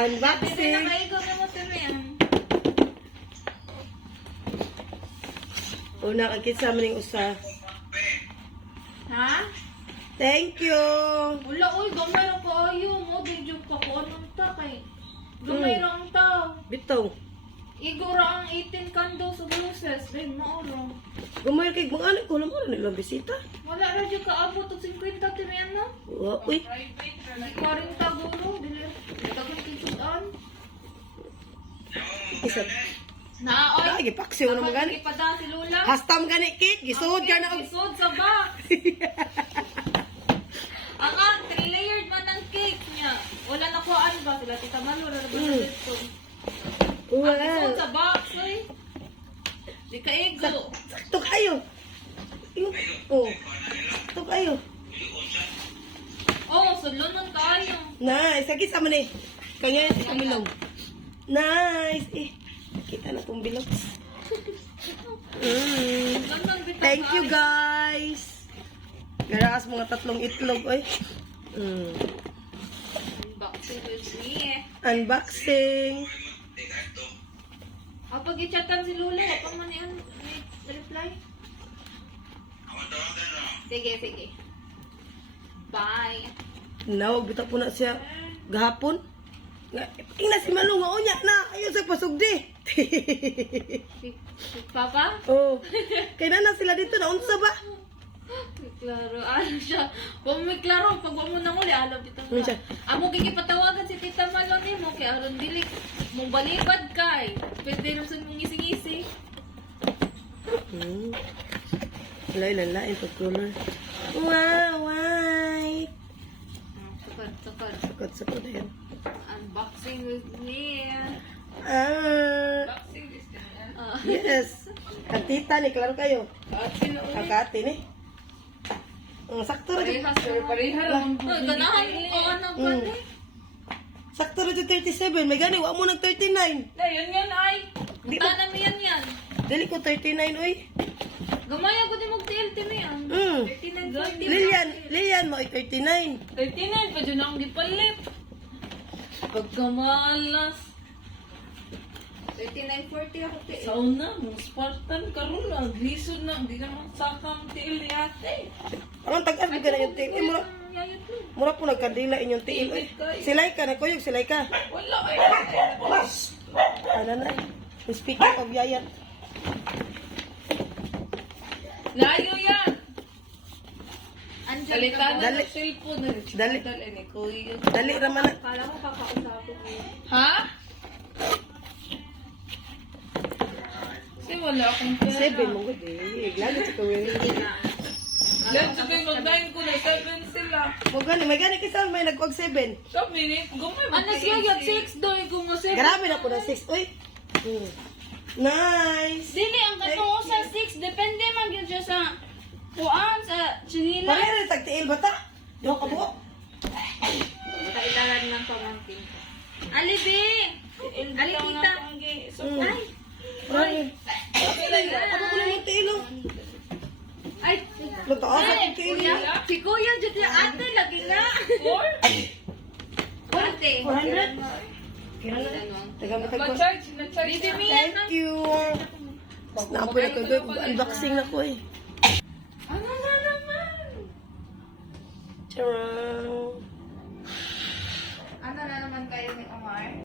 Unboxing. Nakaigaw na mo tumi. Una kag kitsa man ning usa. Ha? Thank you. Wala, uy, gamay lang kaayo mo. Di ka ko anong ta kay. Gamay lang ta. Bitaw. Igura ang 18 kando sa bluses. Dahil maurong. Gumay kay mga anak ko lang mo nilang bisita. Wala na dyan kaabot at 50 timi ano? Uy. 40 gulo. Dili. Nagkakang kisudan. Isa. Naoy. Ay, gipaksiw na mga gani. Ipada si Lula. Hastam gani cake, gisud ka na. Isod sa box. Ang 3-layered man ang cake niya. Wala na kuhaan ba? Sila tita Malo. Wala na ba sa dito? Ang isod sa box, oy. Di ka ego. Sakto kayo. Oh. Sakto kayo. Oh, sulunon kayo. Nice. Kagi sa man eh. Kanya sa kamilong. Nice. Eh. Kita na kong bilog. Thank you guys. Garaas mga 3 itlog oy. Unboxing with me. Unboxing. Pag i-chatan si Lula, pag man yan, may reply. Sige, sige. Bye. Nawag bitaw po na siya gahapon. Tingnan si Malunga unya na. Ayun sa pasugdi. Si Papa? Oh. Kaya na sila dito na unsa ba? Klaro, ano siya. Kung may klaro, pag mo nang uli, alam dito Ano siya? Amo kikipatawagan si Tita Malon ni mo, kaya aron dili mong balibad kay. Pwede rin sa mong ngisi-ngisi. Lain pag color. Wow, white. Sukad. Sakot yan. Unboxing with me. Yes. Katita ni, klaro kayo. Kakati ni. Sakto rin. Pareha lang. Ganahan mo ko anak ko ni. Sakto rin 37. May gani, wak mo nag 39. Yun yan ay. Di ba? Tanam yan. Dali ko 39, uy. Gamay ako din mag-TLT na yan. 39, 40. Lilian mo ay 39. 39 pa dyan akong gipalit. Pagkamalas. 39.40 ako tiil. Sa una, mga Spartan karon na, glisod na, hindi ka magsakam tiil ni ate. Anong tag-as ka na yung tiil? Eh, mura po nagkandila inyong tiil. Uy. Silay ka, nakuyog, silay ka. Wala ay. Ano na eh. Speaking of yayat. Layo yan! Salita Salita na Dali. ng cellphone. Dali. Dali ni Kuya. Dali raman na. Kala ko kakausapin mo. Ha? Kasi wala akong pera. 7 mo gud eh. Lalo sa kawin. Let's say, mag-9 ko na 7 sila. Mo gani, may gani kasi may nagkuag 7. So, minute, gumay Ano siya yung 6 doy kung mo 7. Grabe na po na 6. Uy. Nice. Dili ang katungo sa 6 depende man gyud siya sa kuan sa chinila. Pareha rin tagtiil bata. Diyo ka buo. Kailangan ng pamangkin. Alibi. Ali kita. Ay. Ay. Ano ko lang yung tiil oh. Ay. Nagtaas ang tiil. Si Kuya jud yung ate lagi nga. 4? Ate. 400? Kaya na. Taga matag ko. Ma-charge, na-charge. Didi mi Thank you. Napoy na ko doon. Unboxing na ko eh. Ano na naman? Charang. Ano na naman kayo ni Omar?